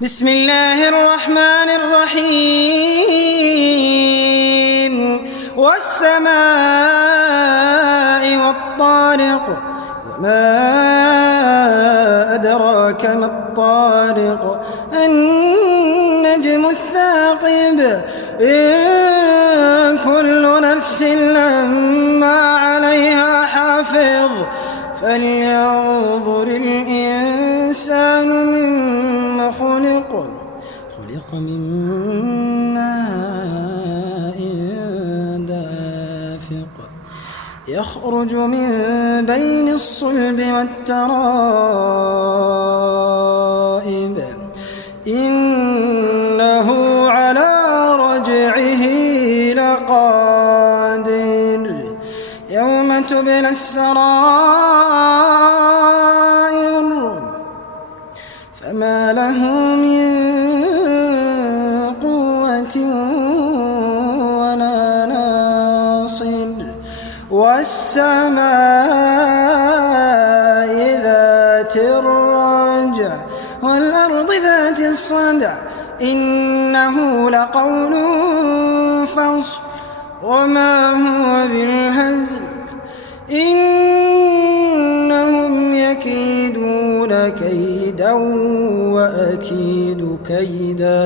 بسم الله الرحمن الرحيم والسماء والطارق وما أدراك ما الطارق النجم الثاقب إن كل نفس لما عليها حافظ فلينظر الإنسان مما خلق من ماء دافق يخرج من بين الصلب والترائب إنه على رجعه لقادر يوم تبلى السرائر فما له من ولا ناصر والسماء ذات الرجع والأرض ذات الصدع إنه لقول فصل وما هو بالهزل إنهم يكيدون كيدا وأكيد كيدا